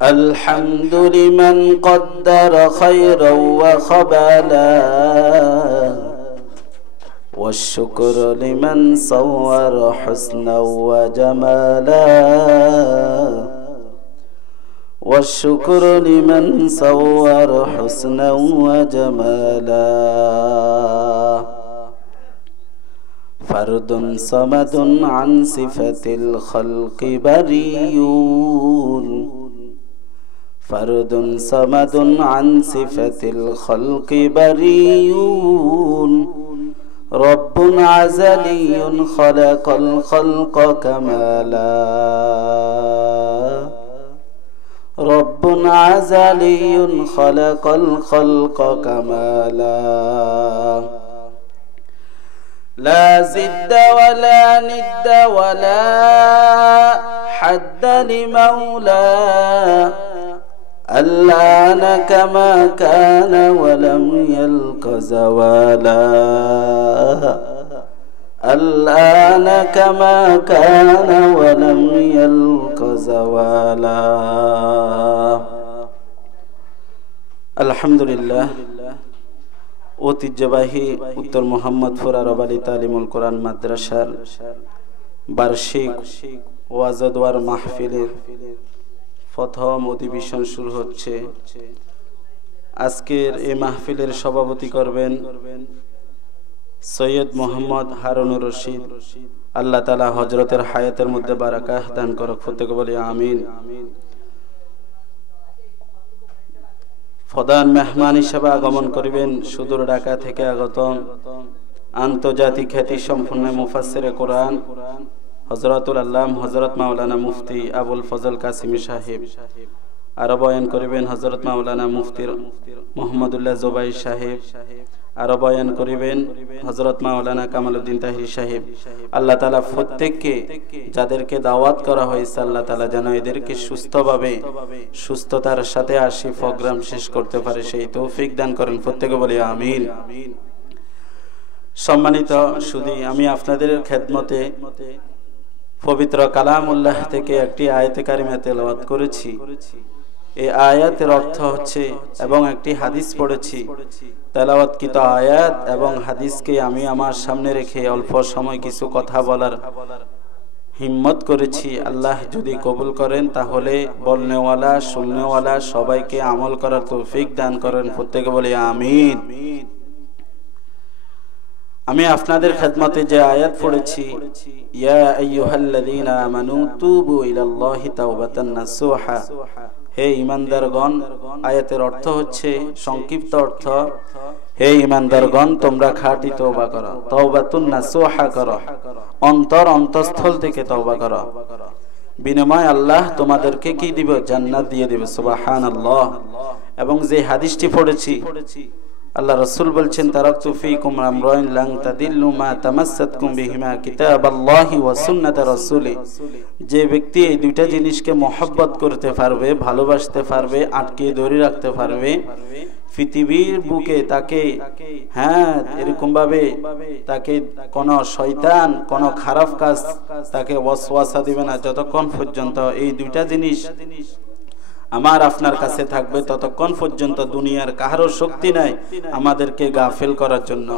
الحمد لمن قدر خيرا وخبالا والشكر لمن صور حسنا وجمالا والشكر لمن صور حسنا وجمالا فرد صمد عن صفة الخلق بريء فرد صمد عن صفة الخلق بريء رب عزلي خلق الخلق كمالا رب عزلي خلق الخلق كمالا لا زد ولا ند ولا حد لمولاه الآن كما كان ولم يلق زوالا الآن كما كان ولم يلق زوالا الحمد لله ঐতিহ্যবাহী উত্তর মোহাম্মদপুর আরব আলী তালিমুল কোরআন মাদ্রাসার বার্ষিক ওয়াজ ও দোয়ার মাহফিলের প্রথম অধিবেশন শুরু হচ্ছে। আজকের এই মাহফিলের সভাপতি করবেন সৈয়দ মোহাম্মদ হারুনুর রশিদ। আল্লাহ তাআলা হযরতের হায়াতের মধ্যে বারাকাহ দান করুক, প্রত্যেকে বলি আমিন। প্রধান মেহমান হিসেবে আগমন করিবেন সুদূর ঢাকা থেকে আগত আন্তর্জাতিক খ্যাতি সম্পন্ন মুফাসসিরে কোরআন হযরতুল আল্লাম হযরত মাওলানা মুফতি আবুল ফজল কাসিমি সাহেব। আরো বয়ান করিবেন হযরত মাওলানা মুফতি মুহাম্মদুল্লাহ জুবাই সাহেব। আরো বয়ান করিবেন হযরত মাওলানা কামালউদ্দিন তাহিরি সাহেব। আল্লাহ তাআলা প্রত্যেককে যাদেরকে দাওয়াত করা হয়েছে আল্লাহ তাআলা যেন এদেরকে সুস্থভাবে সুস্থতার সাথে আসি প্রোগ্রাম শেষ করতে পারে সেই তৌফিক দান করেন, প্রত্যেকে বলি আমিন। সম্মানিত সুধী, আমি আপনাদের খেদমতে পবিত্র কালামুল্লাহ থেকে একটি আয়াতে কারিমা তেলাওয়াত করেছি। এই আয়াতের অর্থ হচ্ছে এবং একটি হাদিস পড়েছি। তেলাওয়াতকৃত আয়াত এবং হাদিসকে আমি আমার সামনে রেখে অল্প সময় কিছু কথা বলার হিম্মত করেছি। আল্লাহ যদি কবুল করেন তাহলে বলনেওয়ালা শুননেওয়ালা সবাইকে আমল করার তৌফিক দান করেন, প্রত্যেকে বলি আমিন। আমি আপনাদের খেদমতে যে আয়াত পড়েছি, ইয়া আইয়ুহাল্লাযীনা আমানু তুবু ইলাল্লাহি তাওবাতান নাসুহা, হে ঈমানদারগণ। আয়াতের অর্থ হচ্ছে, সংক্ষিপ্ত অর্থ, হে ঈমানদারগণ তোমরা খাঁটি তওবা করো, তাওবাতুন নাসুহা করো, অন্তঃস্থল থেকে তওবা করো। বিনিময় আল্লাহ তোমাদেরকে কি দিবে? জান্নাত দিয়ে দিবে। সুবহানাল্লাহ। এবং যে হাদিসটি পড়েছি আল্লাহ রাসূল বলছেন, তারাকতু ফীকুম আমরাইন লান তাদিল্লু মা তামাসসাতকুম বিহিমা কিতাবাল্লাহি ওয়া সুন্নাত রাসূলি। যে ব্যক্তি এই দুইটা জিনিসকে মহব্বত করতে পারবে, ভালোবাসতে পারবে, আটকে ধরে রাখতে পারবে, পৃথিবীর বুকে তাকে এরকম ভাবে তাকে কোন শয়তান কোন খারাপ কাজ তাকে ওয়াসওয়াসা দিবে না। যতক্ষণ পর্যন্ত এই দুইটা জিনিস আমার আপনার কাছে থাকবে ততক্ষণ পর্যন্ত দুনিয়ার কারো শক্তি নাই আমাদেরকে গাফেল করার জন্য।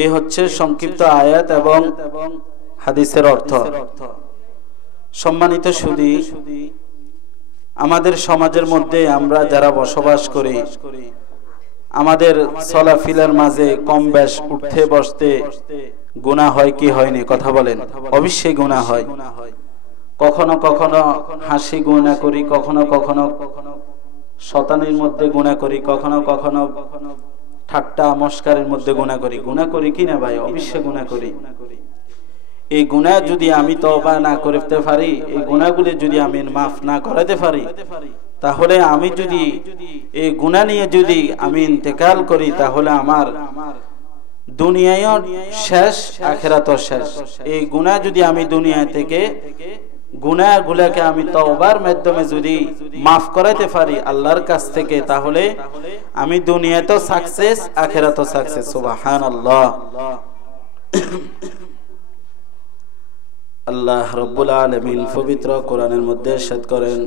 এই হচ্ছে সংক্ষিপ্ত আয়াত এবং হাদিসের অর্থ। সম্মানিত সুধী, আমাদের সমাজের মধ্যে আমরা যারা বসবাস করি, আমাদের চলাফেরার মাঝে কম বেশ উঠতে বসতে গুনাহ হয় কি হয়নি? কথা বলেন। অবশ্যই গুনাহ হয়। কখনো কখনো হাসি গুনাহ করি, কখনো কখনো শতানির মধ্যে গুনাহ করি, কখনো কখনো ঠাট্টা মস্কারের মধ্যে গুনাহ করি। গুনাহ করি কি না ভাই? অবশ্যই গুনাহ করি। এই গুনাহ যদি আমি তওবা না করতে পারি, এই গুনাহগুলি যদি আমি মাফ না করাতে পারি, তাহলে আমি যদি এই গুনাহ নিয়ে যদি আমি ইন্তেকাল করি, তাহলে আমার দুনিয়ায়ও শেষ, আখিরাতও শেষ। এই গুনাহ যদি আমি দুনিয়া থেকে গুনাহগুলোকে আমি তওবার মাধ্যমে যদি মাফ করাতে পারি আল্লাহর কাছ থেকে, তাহলে আমি দুনিয়াতেও সাকসেস, আখিরাতেও সাকসেস। সুবহানাল্লাহ। আল্লাহ রাব্বুল আলামিন পবিত্র কোরআনের মধ্যে ইরশাদ করেন,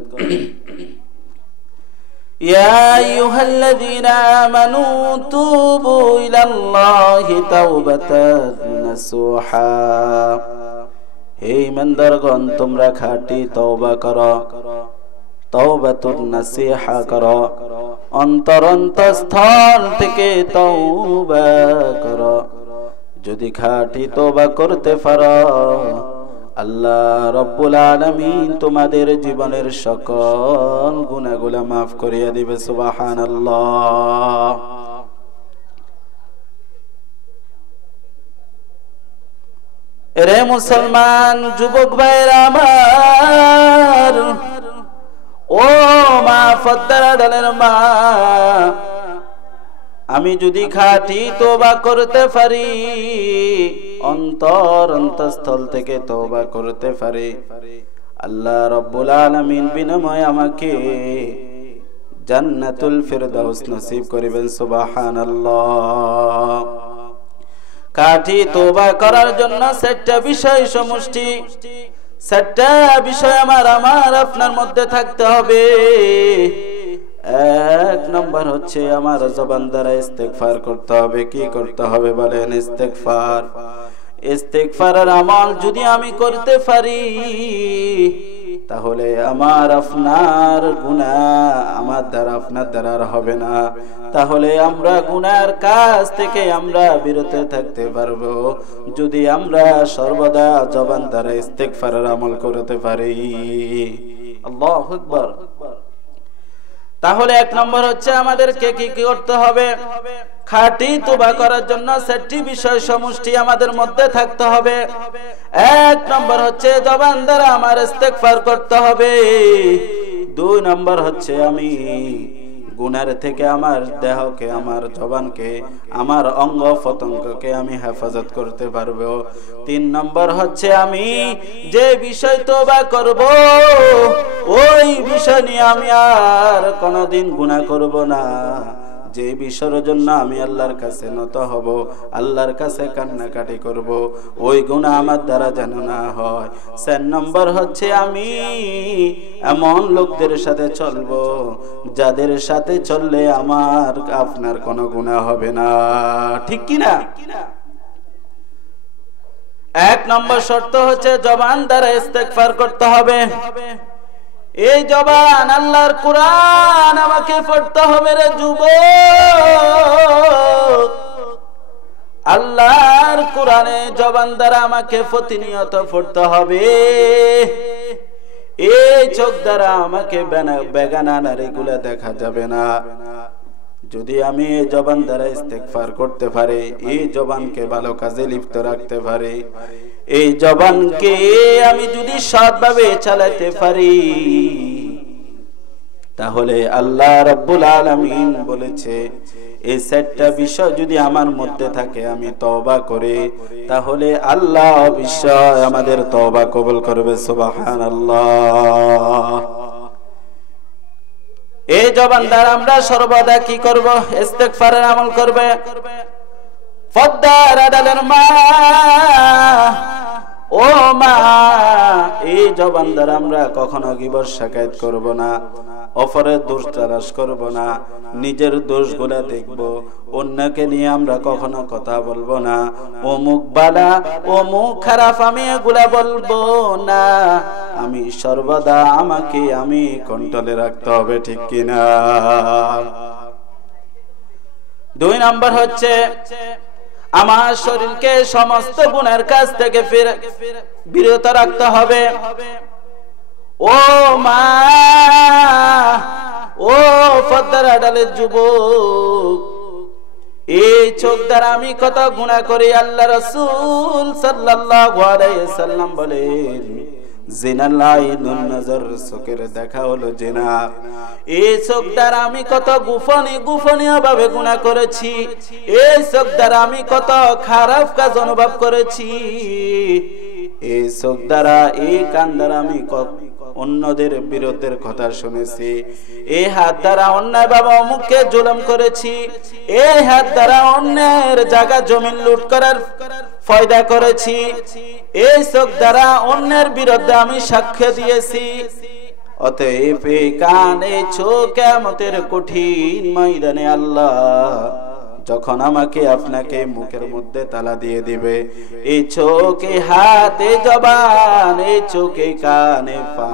ইয়া আইয়ুহাল্লাযীনা আমানু তুবু ইলাল্লাহি তাওবাতান নাসুহা। হে ঈমানদারগণ, তোমরা খাঁটি তওবা করো, তাওবাতুন নাসিহা করো, অন্তরস্থল থেকে তওবা করো। যদি খাঁটি তওবা করতে পারো, আল্লাহ রাব্বুল আলামিন তোমাদের জীবনের সকল গুনাহগুলো মাফ করিয়ে দিবে। সুবহানাল্লাহ। রে মুসলমান যুবক ভাইরা আমার, ও মা ফদ্দারা ডালের মা, আমি যদি খাঁটি তওবা করতে পারি, অন্তরস্থল থেকে তওবা করতে পারি, আল্লাহ রাব্বুল আলামিন বিনিময়ে আমাকে জান্নাতুল ফিরদাউস নসিব করিবেন। সুবহানাল্লাহ। খাঁটি তওবা করার জন্য 7টা বিষয় সমষ্টি, 7টা বিষয় আমার আপনার মধ্যে থাকতে হবে। 1 নম্বর হচ্ছে আমার জবান দ্বারা ইস্তেগফার করতে হবে। কি করতে হবে বলেন? ইস্তেগফার। ইস্তেগফারের আমল যদি আমি করতে পারি, তাহলে আমার আপনার গুনাহ আমার দ্বারা আপনার দ্বারা আর হবে না। তাহলে আমরা গুনার কাজ থেকে আমরা বিরত থাকতে পারবো যদি আমরা সর্বদা জবান দ্বারা ইস্তেগফারের আমল করতে পারি। আল্লাহু আকবার। তাহলে 1 নম্বর হচ্ছে আমাদেরকে কি কি করতে হবে? খাঁটি তওবা করার জন্য 7টি বিষয় সমষ্টি আমাদের মধ্যে থাকতে হবে। 1 নম্বর হচ্ছে জবান দ্বারা আমার ইস্তেগফার করতে হবে। 2 নম্বর হচ্ছে আমি গুনার থেকে আমার দেহকে, আমার জবানকে, আমার অঙ্গ প্রত্যঙ্গকে আমি হেফাজত করতে পারবো। 3 নম্বর হচ্ছে আমি যে বিষয় তওবা করব, ওই বিষয় নিয়ে আমি আর কোনোদিন গুনাহ করব না। যে বিষয়ের জন্য আমি আল্লাহর কাছে নত হব, আল্লাহর কাছে কান্নাকাটি করব, ওই গুনাহ আমার দ্বারা যেন না হয়। 4 নম্বর হচ্ছে আমি এমন লোকদের সাথে চলবো যাদের সাথে চললে আমার আপনার কোনো গুনাহ হবে না। ঠিক কি না? 1 নম্বর শর্ত হচ্ছে জবান দ্বারা ইস্তেগফার করতে হবে। এই জবান আল্লাহর কোরআন আমাকে পড়তে হবে রে যুবক। আল্লাহর কোরআনে জবান দ্বারা আমাকে প্রতিনিয়ত পড়তে হবে। এই চোখ দ্বারা আমাকে বেগানা নারীগুলা দেখা যাবে না। যদি আমি এই জবান দ্বারা ইস্তেগফার করতে পারি, এই জবানকে ভালো কাজে লিপ্ত রাখতে পারি, এই জবানকে আমি যদি সৎভাবে চালাতে পারি, তাহলে আল্লাহ রাব্বুল আলামিন বলেছে এই 7টা বিষয় যদি আমার মধ্যে থাকে, আমি তওবা করি, তাহলে আল্লাহ অবশ্যই আমাদের তওবা কবুল করবে। সুবহানাল্লাহ। এই জবান দ্বারা আমরা সর্বদা কি করব? ইস্তেগফারের আমল করবে। ফদ্দার আদালের মা, ও মা, এই জবান দ্বারা আমরা কখনো গীবত শিকায়ত করব না, অপরের দোষ তালাশ করব না, নিজের দোষগুলা দেখব, অন্যকে নিয়ে আমরা কখনো কথা বলবো না। ও মুখ বালা, ও মুখ খারাপ, আমি এগুলা বলবো না। আমি সর্বদা আমাকে আমি কন্ট্রোলে রাখতে হবে। ঠিক কিনা? 2 নম্বর হচ্ছে আমার শরীরকে সমস্ত গুনার কাজ থেকে বিরত রাখতে হবে। ও মা, ও পর্দার আড়ালের যুবক, এই চোখ দ্বারা আমি কত গুনাহ করি। আল্লাহ রাসূল সাল্লাল্লাহু আলাইহি সাল্লাম বলেন, জিনা লাইনুন নজর, চোখের দেখা হলো জিনা। এই চোখ দ্বারা আমি কত গোপনীয় ভাবে গুনাহ করেছি। এই চোখ দ্বারা আমি কত খারাপ কাজ অনুভব করেছি। এই চোখ দ্বারা, এই কান দ্বারা আমি অন্যদের বিরোধের কথা শুনেছি। এই হাত দ্বারা অন্যায় বাবা অমুককে জুলুম করেছি। এই হাত দ্বারা অন্যের জায়গা জমিন লুট করার ফায়দা করেছি। এই চোখ দ্বারা অন্যের বিরুদ্ধে আমি সাক্ষ্য দিয়েছি। অতএব এই কান, এই চোখ কিয়ামতের কঠিন ময়দানে আল্লাহ যখন আমাকে আপনাকে মুখের মধ্যে তালা দিয়ে দিবে, এই চোখ, এই হাত, এই জবান, এই চোখ, এই কান, এই পা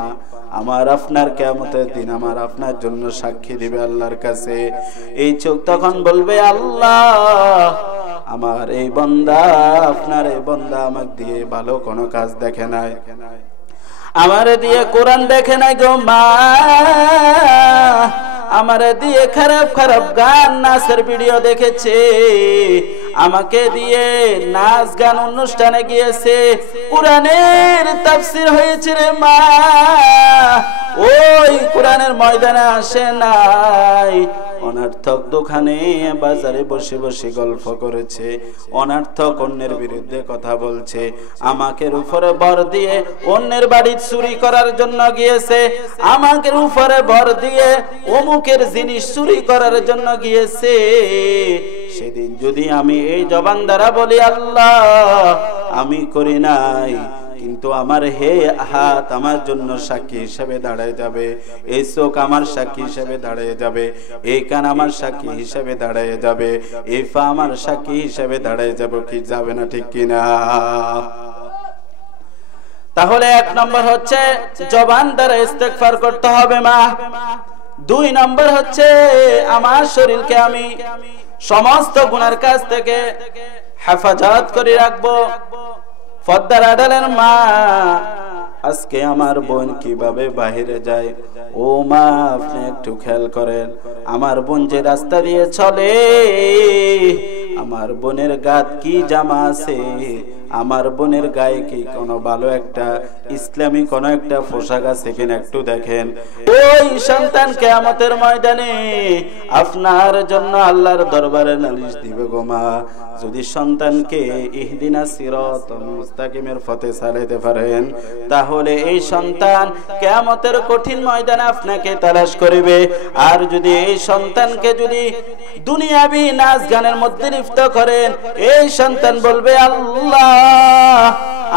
আমার আপনার কিয়ামতের দিন আমার আপনার জন্য সাক্ষী দিবে আল্লাহর কাছে। এই চোখ তখন বলবে, আল্লাহ আমার এই বান্দা, আপনার এই বান্দা আমাকে দিয়ে ভালো কোনো কাজ দেখে নাই, আমারে দিয়ে কোরআন দেখে নাই গো মা, আমারে দিয়ে খারাপ খারাপ গান নাচের ভিডিও দেখেছে, আমাকে দিয়ে নাচ গান অনুষ্ঠানে গিয়েছে, কোরআনের তাফসীর হয়েছে রে মা, ওই কোরআনের ময়দানে আসে নাই, অনর্থক দোকানে বাজারে বসে বসে গল্প করেছে, অনর্থক অন্যের বিরুদ্ধে কথা বলছে, আমাকে উপরে ভর দিয়ে অন্যের বাড়ি চুরি করার জন্য গিয়েছে, আমাকে উপরে ভর দিয়ে অমুকের জিনিস চুরি করার জন্য গিয়েছে। সেদিন যদি আমি এই জবান দ্বারা বলি আল্লাহ আমি করি নাই, কিন্তু আমার হে হাত আমার জন্য সাক্ষী হিসেবে দাঁড়ায় যাবে, এই চোখ আমার সাক্ষী হিসেবে দাঁড়ায় যাবে, এই কান আমার সাক্ষী হিসেবে দাঁড়ায় যাবে, এই পা আমার সাক্ষী হিসেবে দাঁড়ায় যাবে, কি যাবে না ঠিক কিনা? তাহলে এক নম্বর হচ্ছে জবান দ্বারা ইস্তেগফার করতে হবে মা। 2 নম্বর হচ্ছে আমার শরীরকে আমি সমস্ত গুনার কাছ থেকে হেফাজত করে রাখবো। পর্দার আড়ালের মা, আজকে আমার বোন কিভাবে বাহিরে যায়, ও মা আপনি একটু খেয়াল করেন, আমার বোন যে রাস্তা দিয়ে চলে, আমার বোনের গাত কি জামা আছে, আমার বোনের গায়ে কি কোনো ভালো একটা ইসলামী কোনো একটা পোশাক আছে কিনা একটু দেখেন। ওই সন্তান কিয়ামতের ময়দানে আপনার জন্য আল্লাহর দরবারে নালিশ দিবে গো মা। যদি সন্তানকে ইহদিনাস সিরাতাল মুস্তাকিমের পথে চালাতে পারেন, তাহলে এই সন্তান কিয়ামতের কঠিন ময়দানে আপনাকে তালাশ করবে। আর যদি এই সন্তানকে যদি দুনিয়াবি নাচ গানের মধ্যে লিপ্ত করেন, এই সন্তান বলবে আল্লাহ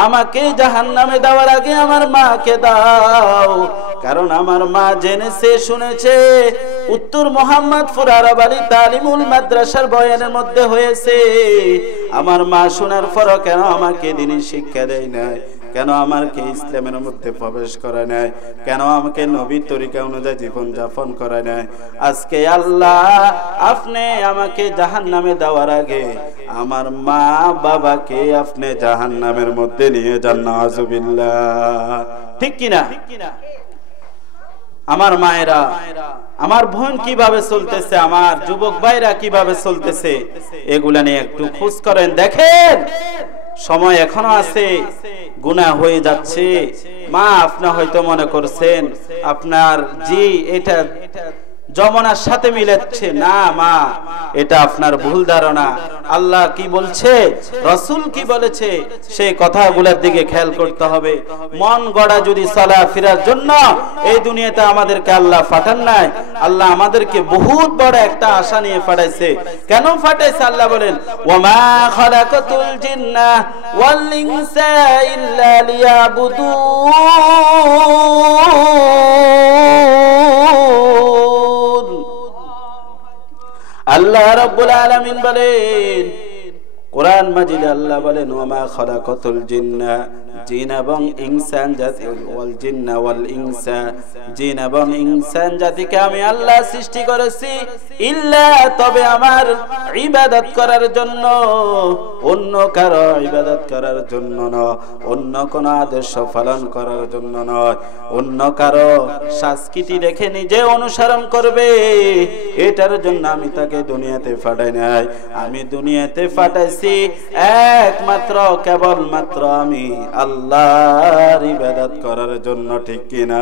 আমাকে জাহান্নামে দেওয়ার আগে আমার মাকে দাও। কারণ আমার মা জেনেছে শুনেছে উত্তর মোহাম্মদপুর আরব আলী তালিমুল মাদ্রাসার বয়ানের মধ্যে হয়েছে, আমার মা শোনার পরও কেন আমাকে দ্বীনি শিক্ষা দেয় নাই, কেন আমাকে ইসলামের মধ্যে প্রবেশ করায় নাই, কেন আমাকে নবীর তরিকা অনুযায়ী জীবন যাপন করায় নাই। আজকে আল্লাহ আপনি আমাকে জাহান্নামে দেওয়ার আগে আমার মা বাবাকে আপনি জাহান্নামের মধ্যে নিয়ে যান, নাউজুবিল্লাহ, ঠিক কিনা? আমার মায়েরা, আমার বোন কিভাবে চলতেছে, আমার যুবক ভাইরা কিভাবে চলতেছে, এগুলা নিয়ে একটু খোঁজ করেন, দেখেন সময় এখনো আছে, গুনাহ হয়ে যাচ্ছে। মা আপনি হয়তো মনে করছেন আপনার জি এটা যমুনার সাথে মিলেছে না, মা এটা আপনার ভুল ধারণা। আল্লাহ কি বলছে, রাসূল কি বলেছে, সেই কথাগুলোর দিকে খেয়াল করতে হবে। মন গড়া যদি চলা ফেরার জন্য এই দুনিয়াতে আমাদেরকে আল্লাহ পাঠান নাই, আল্লাহ আমাদেরকে বহুত বড় একটা আশা নিয়ে পাঠাইছে। কেন পাঠাইছে আল্লাহ বলেন, ওয়ামা খালাকাতুল জিন্না ওয়াল ইনসা ইল্লা লিয়াবুদুন। আল্লাহ রাব্বুল আলামিন বলেন কোরআন মাজিদে, আল্লাহ বলেন ওয়ামা খালাকাতুল জিন্না, জিন এবং ইনসান জাতি, ওয়াল জিন্না ওয়াল ইনসা, জিন এবং ইনসান জাতিকে আমি আল্লাহ সৃষ্টি করেছি ইল্লা, তবে আমার ইবাদত করার জন্য, অন্য কারো ইবাদত করার জন্য নয়, অন্য কোন আদর্শ পালন করার জন্য নয়, অন্য কারো সংস্কৃতি দেখে নিজে অনুসরণ করবে, এটার জন্য আমি তাকে দুনিয়াতে পাঠাই নাই। আমি দুনিয়াতে পাঠাইছি একমাত্র কেবলমাত্র আমি আল্লাহর ইবাদত করার জন্য, ঠিক কিনা?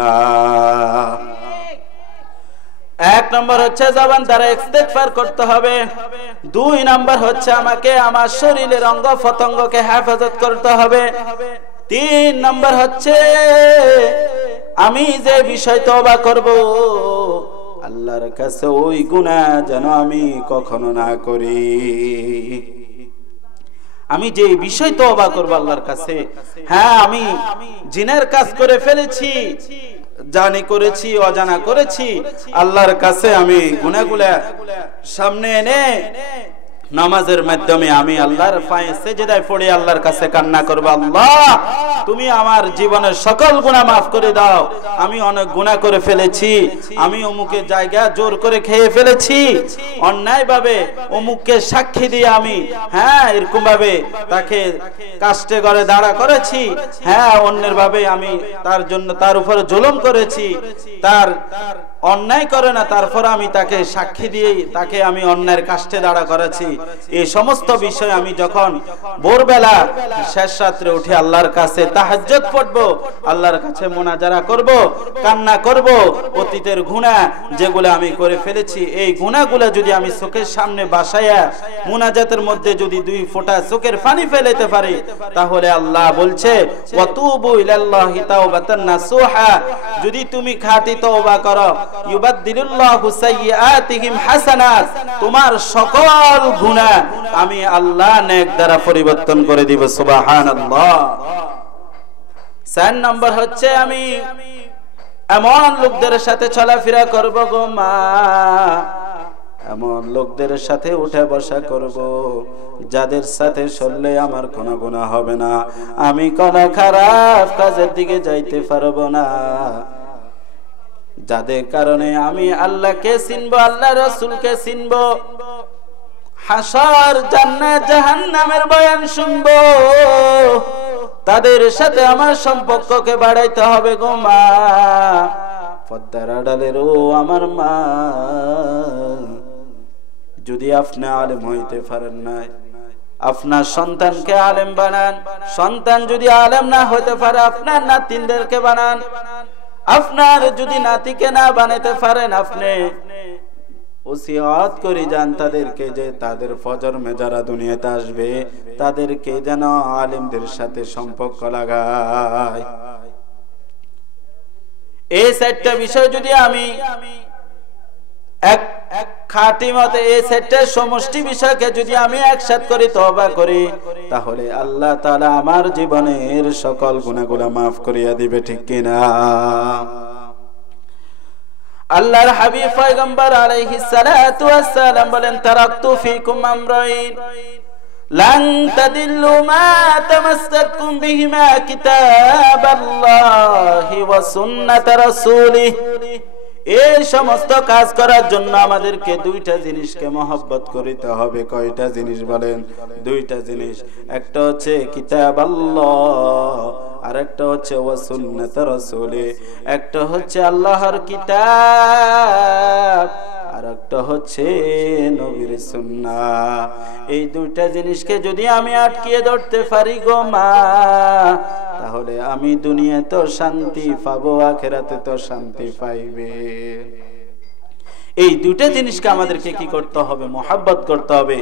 এক নম্বর হচ্ছে জবান দ্বারা ইস্তেগফার করতে হবে। 2 নম্বর হচ্ছে আমাকে আমার শরীরের অঙ্গ প্রত্যঙ্গকে হেফাজত করতে হবে। 3 নম্বর হচ্ছে আমি যে বিষয় তওবা করব আল্লাহর কাছে ওই গুনাহ যেন আমি কখনো না করি। আমি যে বিষয় তওবা করব আল্লাহর কাছে, হ্যাঁ আমি জিনের কাজ করে ফেলেছি, জানি করেছি অজানা করেছি, আল্লাহর কাছে আমি গুনাহগুলা সামনে এনে নামাজের মাধ্যমে আমি আল্লাহর পায়ে সিজদায় পড়ে আল্লাহর কাছে কান্না করব, আল্লাহ তুমি আমার জীবনের সকল গুনাহ maaf করে দাও, আমি অনেক গুনাহ করে ফেলেছি, আমি অমুকের জায়গা জোর করে খেয়ে ফেলেছি, অন্যায়ভাবে অমুককে সাক্ষী দিয়ে আমি হ্যাঁ এরকম ভাবে তাকে কাস্টে করে দাঁড়া করেছি, হ্যাঁ অন্যের ভাবে আমি তার জন্য তার উপরে জুলুম করেছি, তার অন্যায় করে না তারপর আমি তাকে সাক্ষী দিয়ে তাকে আমি অন্যায়ের কাস্টে দাঁড়া করেছি। এই সমস্ত বিষয় আমি যখন ভোরবেলা শেষ রাত্রে উঠে আল্লাহর কাছে তাহাজ্জুদ পড়ব, আল্লাহর কাছে মুনাজারা করব, কান্না করব, অতীতের গুনাহ যেগুলো আমি করে ফেলেছি এই গুনাহগুলো যদি আমি চোখের সামনে বাসায়া মুনাজাতের মধ্যে যদি দুই ফোঁটা চোখের পানি ফেলতে পারি, তাহলে আল্লাহ বলছে ওয়াতুবু ইলাল্লাহি তাওবাতান নাসুহা, যদি তুমি খাঁটি তওবা করো ইউবাদদিলুল্লাহু সাইয়্যাতিহিম হাসানাত, তোমার সকল গুনাহ আমি আল্লাহ নেক দ্বারা পরিবর্তন করে দিব। সুবহানাল্লাহ। 4 নম্বর হচ্ছে আমি এমন লোকদের সাথে চলাফেরা করব গো মা, এমন লোকদের সাথে উঠা বসা করব যাদের সাথে চললে আমার কোনো গুনাহ হবে না, আমি কোনো খারাপ কাজের দিকে যাইতে পারবো না, যাদের কারণে আমি আল্লাহকে চিনবো, আল্লাহ রাসূলকে চিনবো, হাসর জান্নাত জাহান্নামের বয়ান শুনবো, তাদের সাথে আমার সম্পর্ককে বাড়াইতে হবে গো মা। পদ্মার আড়ালের ও আমার মা, যদি আপনি আলেম হইতে পারেন না, আপনার সন্তানকে আলেম বানান, সন্তান যদি আলেম না হইতে পারে আপনার নাতিনদেরকে বানান, আপনার যদি নাতিকে না বানাইতে পারেন আপনি ওসিয়ত করে যান তাদেরকে যে তাদের ফজরমে যারা দুনিয়াতে আসবে তাদেরকে যেন আলেমদের সাথে সম্পর্ক লাগায়। এই 4টা বিষয় যদি আমি এক খাঁটি মতে এই 4টা সমষ্টি বিষয়কে যদি আমি একসাথে করি তওবা করি, তাহলে আল্লাহ তাআলা আমার জীবনের সকল গুনাহগুলো maaf করিয়া দিবে, ঠিক কি না? আল্লাহর হাবিব পয়গম্বর আলাইহিস সালাতু ওয়াস সালাম বলেন তারাকতু ফিকুম আমরাইন লান তাদিল্লু মা তামাসসাকতুম বিহিমা কিতাবাল্লাহি ওয়া সুন্নাত রাসূলিহি। এই সমস্ত কাজ করার জন্য আমাদেরকে 2টা জিনিসকে মহব্বত করতে হবে। কয়টা জিনিস বলেন? 2টা জিনিস। একটা হচ্ছে কিতাব আল্লাহ আর একটা হচ্ছে ওয়া সুন্নাত রাসূলি। একটা হচ্ছে আল্লাহর কিতাব আর একটা হচ্ছে নবীর সুন্নাহ। এই 2টা জিনিসকে যদি আমি আটকিয়ে ধরতে পারি গো মা, তাহলে আমি দুনিয়াতে শান্তি পাবো, আখিরাতে তো শান্তি পাইবে। এই 2টা জিনিসকে আমাদেরকে কি করতে হবে? মহব্বত করতে হবে।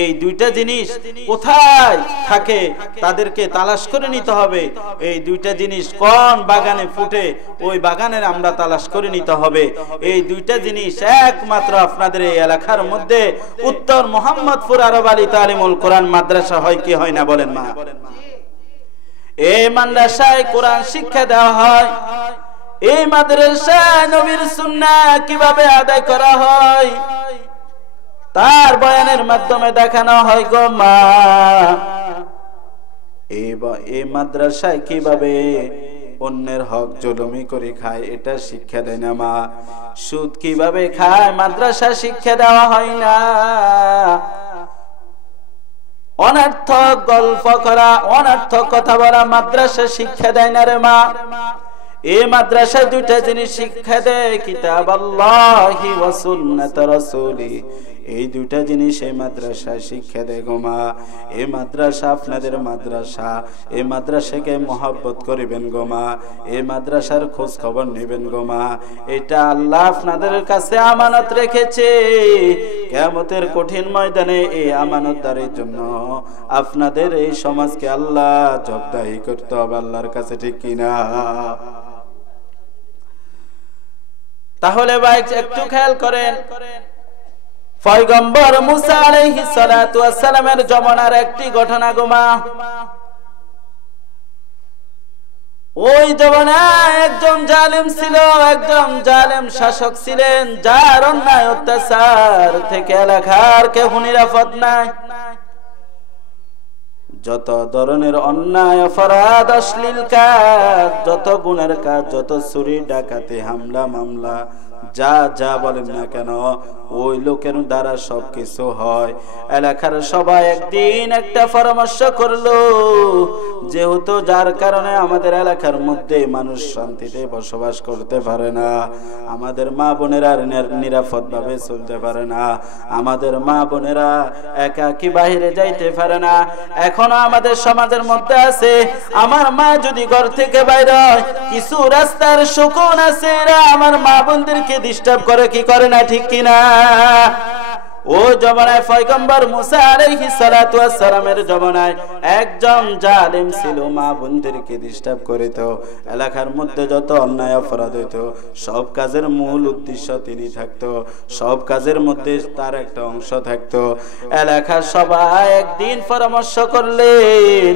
এই 2টা জিনিস কোথায় থাকে তাদেরকে তালাশ করে নিতে হবে। এই 2টা জিনিস কোন বাগানে ফুটে ওই বাগানের আমরা তালাশ করে নিতে হবে। এই 2টা জিনিস একমাত্র আপনাদের এই এলাকার মধ্যে উত্তর মোহাম্মদপুর আরব আলী তালিমুল কোরআন মাদ্রাসা হয় কি হয় না বলেন মা? এই মাদ্রাসায় কোরআন শিক্ষা দেওয়া হয়। এই মাদ্রাসায় নবীর সুন্নাহ কিভাবে আদায় করা হয় তার বয়ানের মাধ্যমে দেখানো হয় গো মা। এই মাদ্রাসায় কিভাবে অন্যের হক জুলুমি করে খায় এটা শিক্ষা দেয় না মা। সুদ কিভাবে খায় মাদ্রাসা শিক্ষা দেওয়া হয় না। অনর্থক গল্প করা, অনর্থক কথা বলা মাদ্রাসা শিক্ষা দেয় না রে মা। এই মাদ্রাসায় 2টা জিনিস শিক্ষা দেয়, কিতাব আল্লাহি ওয়া সুন্নাত রাসূলি। এই 2টা জিনিস এই মাদ্রাসা শিক্ষা দেয় গো মা। এই মাদ্রাসা আপনাদের মাদ্রাসা, এই মাদ্রাসাকে মহব্বত করিবেন গো মা। এই মাদ্রাসার খোঁজ খবর নেবেন গো মা। এটা আল্লাহ আপনাদের কাছে আমানত রেখেছে। কিয়ামতের কঠিন ময়দানে এই আমানতদারির জন্য আপনাদের এই সমাজকে আল্লাহ জবাবদিহি করতে হবে আল্লাহর কাছে, ঠিক কিনা? তাহলে ভাই একটু খেয়াল করেন, পয়গম্বর মুসা আলাইহিস সালাতু ওয়াস সালামের জমানার একটি ঘটনা গোমা। ওই জমানায় একজন জালেম ছিল, একজন জালেম শাসক ছিলেন, যার অন্যায় অত্যাচার থেকে এলাকার কেউ নিরাপদ নাই। যত ধরনের অন্যায় অপরাধ, অশ্লীল কাজ, যত গুনার কাজ, যত চুরি ডাকাতি, হামলা মামলা, যা যা বলেন না কেন, ওই লোকের দ্বারা সবকিছু হয়। এলাকার সবাই একদিন একটা পরামর্শ করলো, যেহেতু যার কারণে আমাদের এলাকার মধ্যে মানুষ শান্তিতে বসবাস করতে পারে না, আমাদের মা বোনেরা নিরাপদ ভাবে চলতে পারে না, আমাদের মা বোনেরা একাকী বাহিরে যাইতে পারে না। এখনো আমাদের সমাজের মধ্যে আছে, আমার মা যদি ঘর থেকে বাইরে হয়, কিছু রাস্তার শকুন আছে, এরা আমার মা বোনদেরকে ডিস্টার্ব করে, কি করে না, ঠিক কিনা? ও জমানায় পয়গম্বর মুসা আলাইহিস সালাতু ওয়াস সালামের জমানায় একজন জালেম ছিল, মা বোনদেরকে ডিস্টার্ব করিত। এলাকার মধ্যে যত অন্যায় অপরাধ হইতো, সব কাজের মূল উদ্দেশ্য তিনি থাকতো, সব কাজের মধ্যে তার একটা অংশ থাকতো। এলাকার সবাই একদিন পরামর্শ করলেন,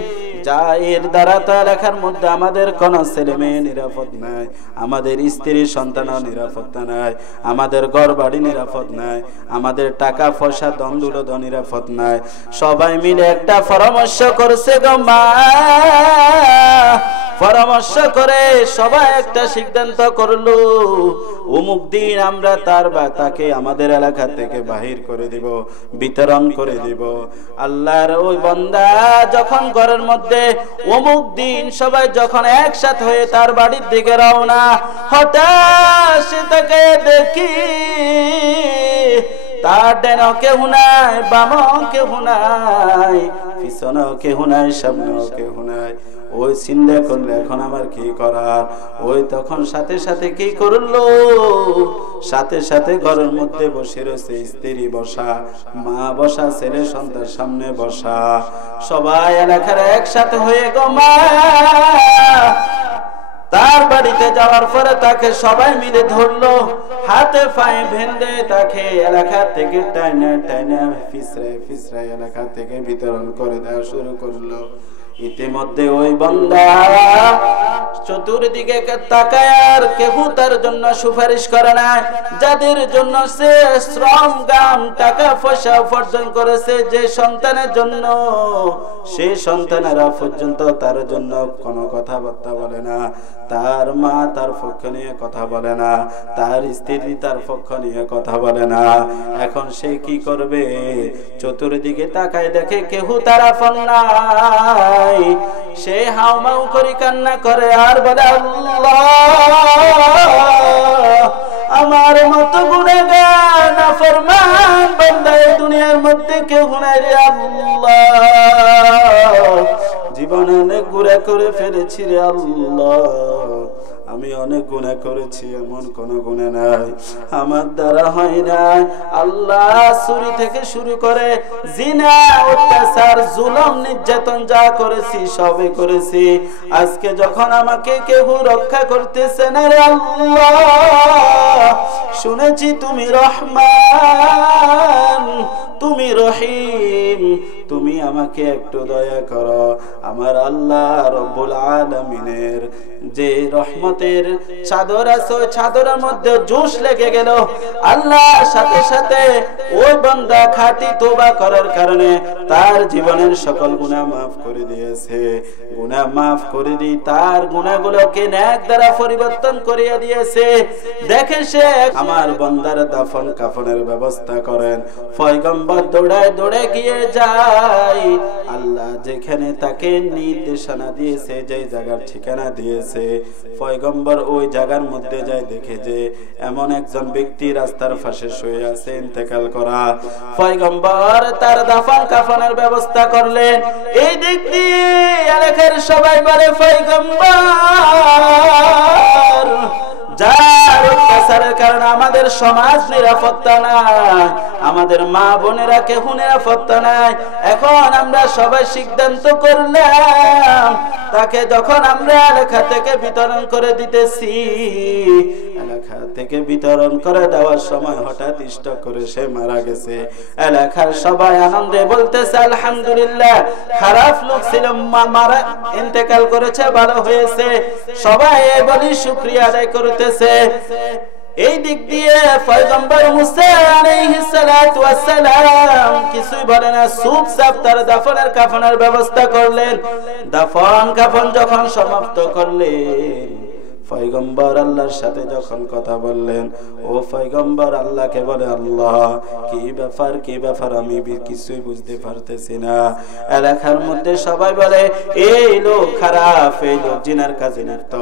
যা এর দ্বারা তো এলাকার মধ্যে আমাদের কোন ছেলে মেয়ে নিরাপদ নাই, আমাদের স্ত্রী সন্তান নিরাপত্তা নাই, আমাদের ঘর বাড়ি নিরাপদ নাই, আমাদের টাকা পয়সা ধন দৌলত নিরাপদ নাই। সবাই মিলে একটা পরামর্শ করছে গো মা। পরামর্শ করে সবাই একটা সিদ্ধান্ত করলো, অমুক দিন আমরা তার বা তাকে আমাদের এলাকা থেকে বাহির করে দিব, বিতরণ করে দিব। আল্লাহর ওই বান্দা যখন ঘরের মধ্যে অমুক দিন সবাই যখন একসাথে হয়ে তার বাড়ির দিকে রওনা, হঠাৎ সে তাকে দেখি তার ডান কেউ নাই, বাম কেউ নাই, পিছনে কেউ নাই, সামনে কেউ নাই। ওই চিন্তা করলে এখন আমার কি করার? ওই তখন সাথে সাথে কি করলো, সাথে সাথে ঘরের মধ্যে বসে রয়েছে, স্ত্রী বসা, মা বসা, ছেলে সন্তান সামনে বসা, সবাই এলাকার একসাথে হয়ে গো মা। তার বাড়িতে যাওয়ার পরে তাকে সবাই মিলে ধরলো, হাতে পায়ে ভেঙে তাকে এলাকা থেকে টাইনা টাইনা ফিসরায় ফিসরায় এলাকা থেকে বিতরণ করে দেওয়া শুরু করলো। ইতিমধ্যে ওই বান্দা চতুর্দিকে তাকায়, আর কেউ তার জন্য সুপারিশ করে না। যাদের জন্য সে শ্রম গাম টাকা পয়সা উপার্জন করেছে, যে সন্তানের জন্য, সেই সন্তানেরা পর্যন্ত তার জন্য কোনো কথাবার্তা বলে না। তার মা তার পক্ষ নিয়ে কথা বলে না, তার স্ত্রী তার পক্ষ নিয়ে কথা বলে না। এখন সে কি করবে? চতুর্দিকে তাকায়, দেখে কেউ তার আপন নাই। সে হাউমাউ করে কান্না করে আর বলে, আল্লাহ, আমার মতো গুনাহগার নাফরমান বান্দা এই দুনিয়ার মধ্যে কেউ নাই রে আল্লাহ। জীবনে অনেক গুনাহ করে ফেলেছি রে আল্লাহ, আমি অনেক গুনাহ করেছি, এমন কোন গুনাহ নাই আমার দ্বারা হয় নাই। আল্লাহ, চুরি থেকে শুরু করে জিনা, অত্যাচার, জুলুম, নির্যাতন যা করেছি সবই করেছি। আজকে যখন আমাকে কেউ রক্ষা করতেছে না রে আল্লাহ, শুনেছি তুমি রহমান, তুমি রহিম, তুমি আমাকে একটু দয়া করো। আমার আল্লাহ রব্বুল আলামিনের যে রহমতের চাদর আছে, ওই চাদরের মধ্যে জোশ লেগে গেল। আল্লাহ সাথে সাথে ওই বান্দা খাঁটি তওবা করার কারণে তার জীবনের সকল গুনাহ মাফ করে দিয়েছে। গুনাহ মাফ করে দিয়ে তার গুনাহগুলোকে নেক দ্বারা পরিবর্তন করিয়ে দিয়েছে। দেখে সে আমার বান্দার দাফন কাফনের ব্যবস্থা করেন। পয়গম্বর দৌড়ায় দৌড়ে গিয়ে যায়, আল্লাহ যেখানে তাকে নির্দেশনা দিয়েছে, যে জায়গার ঠিকানা দিয়েছে, পয়গম্বর ওই জায়গার মধ্যে যায়, দেখে যে এমন একজন ব্যক্তি রাস্তার পাশে শুয়ে আছে, ইন্তেকাল করা। পয়গম্বর তার দাফন কাফনের ব্যবস্থা করলেন। এই দিক দিয়ে এলাকার সবাই বলে, পয়গম্বর যার অত্যাচারের কারণে আমাদের সমাজ নিরাপত্তা নাই, আমাদের মা বোনেরা কেউ নিরাপত্তা নাই। এখন আমরা সবাই সিদ্ধান্ত করলাম, তাকে যখন আমরা এলাকা থেকে বিতরণ করে দিতেছি, এলাকা থেকে বিতরণ করে দেওয়ার সময় হঠাৎ স্ট্রোক করে সে মারা গেছে। এলাকার সবাই আনন্দে বলতেছে আলহামদুলিল্লাহ, খারাপ লোক ছিল, মারা ইন্তেকাল করেছে, ভালো হয়েছে। সবাই বলি শুকরিয়া আদায় করতেছে। এই দিক দিয়ে পয়গম্বর মুসা আলাইহিস সালাতু ওয়াস সালাম কিছুই বলে না, চুপচাপ তার দাফনের কাফনের ব্যবস্থা করলেন। দাফন কাফন যখন সমাপ্ত করলেন, পয়গম্বর আল্লাহর সাথে যখন কথা বললেন, ও পয়গম্বর আল্লাহকে বলে, আল্লাহ কি ব্যাপার আমি কিছুই বুঝতে পারতেছি না। এলাকার মধ্যে সবাই বলে এই লোক খারাপ, এই লোক জিনার কাজে লিপ্ত,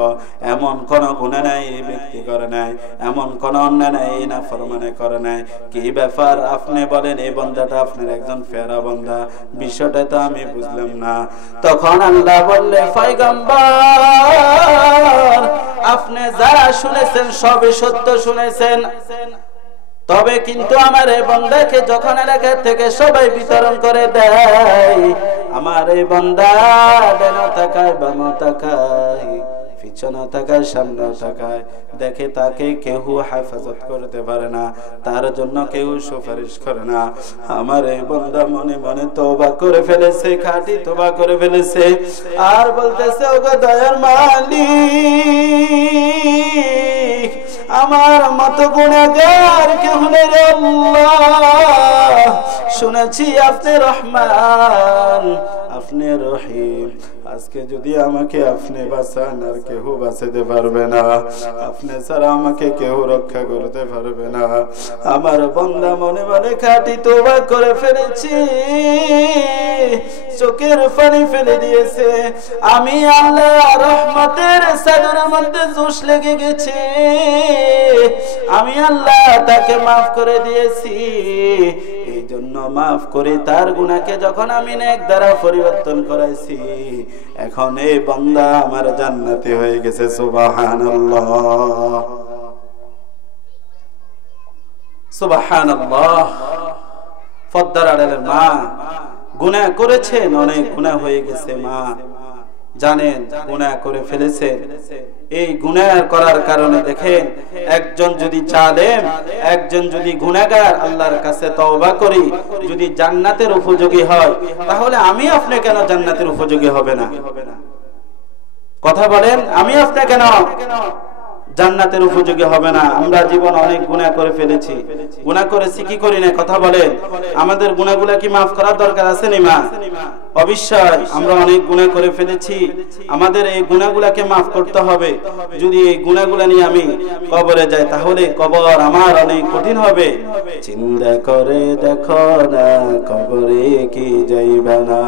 এমন কোন গুনাহ নাই এই ব্যক্তি করে নাই, এমন কোন অন্যায় নাই এই নাফরমানি করে নাই, কি ব্যাপার আপনি বলেন, এই বান্দাটা আপনার একজন ফেরা বান্দা, বিষয়টা তো আমি বুঝলাম না। তখন আল্লাহ বললে, পয়গম্বর আপনি যা শুনেছেন সবই সত্য শুনেছেন, তবে কিন্তু আমার এই বান্দাকে যখন এলাকা থেকে সবাই বিতরণ করে দেয়, আমার এই বান্দা ডানে তাকায় বামে তাকায়, পিছনে তাকায় সামনে তাকায়, দেখে তাকে কেউ হেফাজত করতে পারে না, তার জন্য কেউ সুপারিশ করে না। আমার এই বান্দা মনে মনে তওবা করে ফেলেছে, খাঁটি তওবা করে ফেলেছে, আর বলতেছে, ওগো দয়ার মালিক, আমার মত গুনাহগার কেউ নেই রে আল্লাহ, শুনেছি আপনি রহমান, আপনি রহিম, আজকে যদি আমাকে আপনি বাঁচান আর কেউ বাঁচাতে পারবে না, আপনি ছাড়া আমাকে কেউ রক্ষা করতে পারবে না। আমার বান্দা মনে মনে খাঁটি তওবা করে ফেলেছি, চোখের পানি ফেলে দিয়েছে, আমি আল্লাহ রহমতের চাদরের মধ্যে জোশ লেগে গেছে, আমি আল্লাহ তাকে মাফ করে দিয়েছি। এই জন্য মাফ করে তার গুনাহকে যখন আমি নেক দ্বারা পরিবর্তন করাইছি, এখন এই বান্দা আমার জান্নাতি হয়ে গেছে। সুবহানাল্লাহ, সুবহানাল্লাহ। পদ্মার আড়ালের মা গুনাহ করেছেন, অনেক গুনাহ হয়ে গেছে, মা জানেন গুনাহ করে ফেলেছে। এই গুনাহ করার কারণে দেখেন, একজন যদি জালেম, একজন যদি গুনাহগার আল্লাহর কাছে তওবা করি যদি জান্নাতের উপযোগী হয়, তাহলে আমি আপনি কেন জান্নাতের উপযোগী হবে না? কথা বলেন, আমি আপনি কেন জান্নাতের উপযোগী হবে না? আমরা জীবন অনেক গুনাহ করে ফেলেছি, গুনাহ করেছি কি করি না? কথা বলেন, আমাদের গুনাহগুলা কি মাফ করার দরকার আছে নি মা? অবশ্যই আমরা অনেক গুনাহ করে ফেলেছি, আমাদের এই গুনাহগুলাকে মাফ করতে হবে। যদি এই গুনাহগুলা নিয়ে আমি কবরে যাই, তাহলে কবর আমার অনেক কঠিন হবে। চিন্তা করে দেখো না কবরে কি যাইবা না,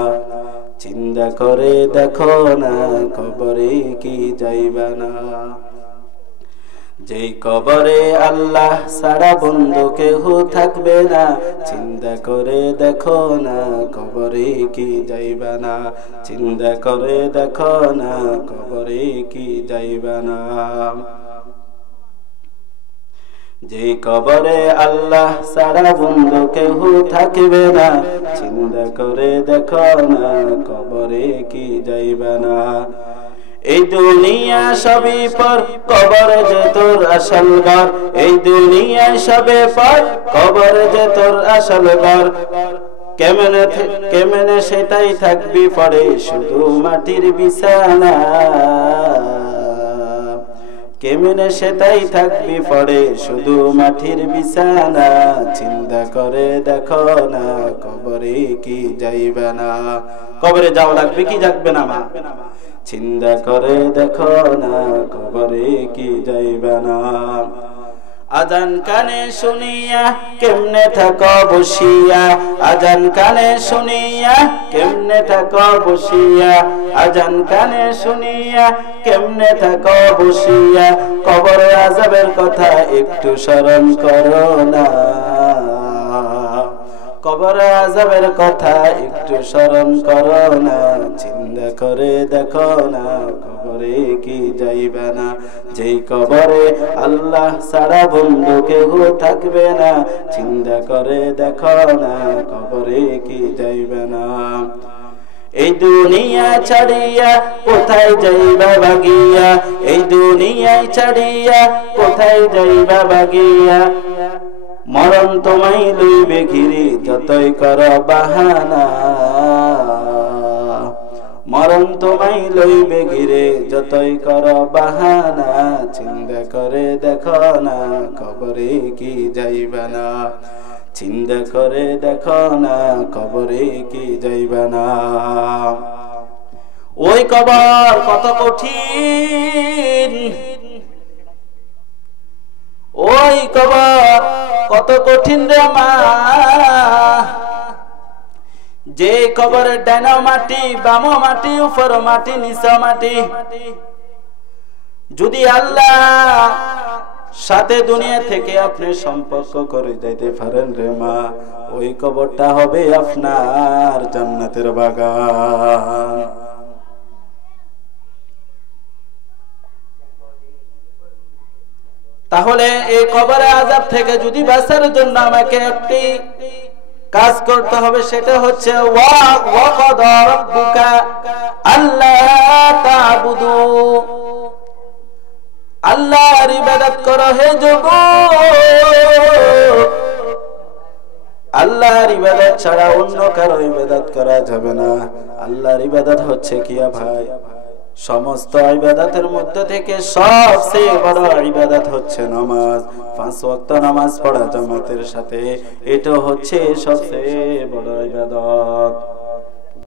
চিন্তা করে দেখো না কবরে কি যাইবা না। যেই কবরে আল্লাহ ছাড়া বন্ধু কেহ থাকবে না, চিন্তা করে দেখো না কবরে কি যাইবা না, চিন্তা করে দেখো না কবরে কি যাইবা না। যেই কবরে আল্লাহ ছাড়া বন্ধু কেহ থাকবে না, চিন্তা করে দেখো না কবরে কি যাইবা না। এই দুনিয়া সবই পর, কবরে যে তোর আসল ঘর, এই দুনিয়া সবে পর, কবরে যে তোর আসল ঘর। কেমনে সেটাই থাকবি পড়ে, শুধু মাটির বিছানা, কেমনে সেটাই থাকবি পড়ে, শুধু মাটির বিছানা। চিন্তা করে দেখো না কবরে কি যাইবে না। কবরে যাওয়া লাগবে কি যাবে না মা? চিন্তা করে দেখো না কবরে কি যাইবে না। আজান কানে শুনিয়া কেমনে থাকো বসিয়া, আজান কানে শুনিয়া কেমনে থাকো বসিয়া, আজান কানে শুনিয়া কেমনে থাকো বসিয়া। কবর আযাবের কথা একটু স্মরণ করো না, কবর আযাবের কথা একটু স্মরণ করো না। চিন্তা করে দেখো না কবরে কি যাইবে না। যেই কবরে আল্লাহ ছাড়া বন্ধু কেউ থাকবে না, চিন্তা করে দেখো না কবরে কি যাইবে না। এই দুনিয়া ছাড়িয়া কোথায় যাইবা ভাগিয়া, এই দুনিয়ায় ছাড়িয়া কোথায় যাইবা ভাগিয়া, মরণ তোমায় লইবে ঘিরে যতই কর বাহানা, মরণ তোমায় লইবে ঘিরে যতই কর বাহানা, চিন্তা করে দেখো না কবরে কি যাইবা না, চিন্তা করে দেখো না কবরে কি যাইবা না। ওই কবর কত কঠিন, ওই কবর কত কঠিন রে মা, যে কবরের ডানা মাটি বামো মাটি উপর মাটি নিচ মাটি, যদি আল্লাহ সাথে দুনিয়া থেকে আপনি সম্পর্ক করে যাইতে পারেন রে মা, ওই কবরটা হবে আপনার জান্নাতের বাগান। তাহলে এই কবরে আযাব থেকে যদি বাঁচার জন্য আমাকে একটি কাজ করতে হবে, সেটা হচ্ছে ওয়া কাদা রাব্বুকা আল্লা তা'বুদু, আল্লাহর ইবাদত করো হে যুবক, আল্লাহর ইবাদত ছাড়া অন্য কারো ইবাদত করা যাবে না। আল্লাহর ইবাদত হচ্ছে কি ভাই? সমস্ত ইবাদতের মধ্যে থেকে সবচেয়ে বড় ইবাদত হচ্ছে নামাজ। 5 ওয়াক্ত নামাজ পড়া জামাতের সাথে, এটা হচ্ছে সবচেয়ে বড় ইবাদত।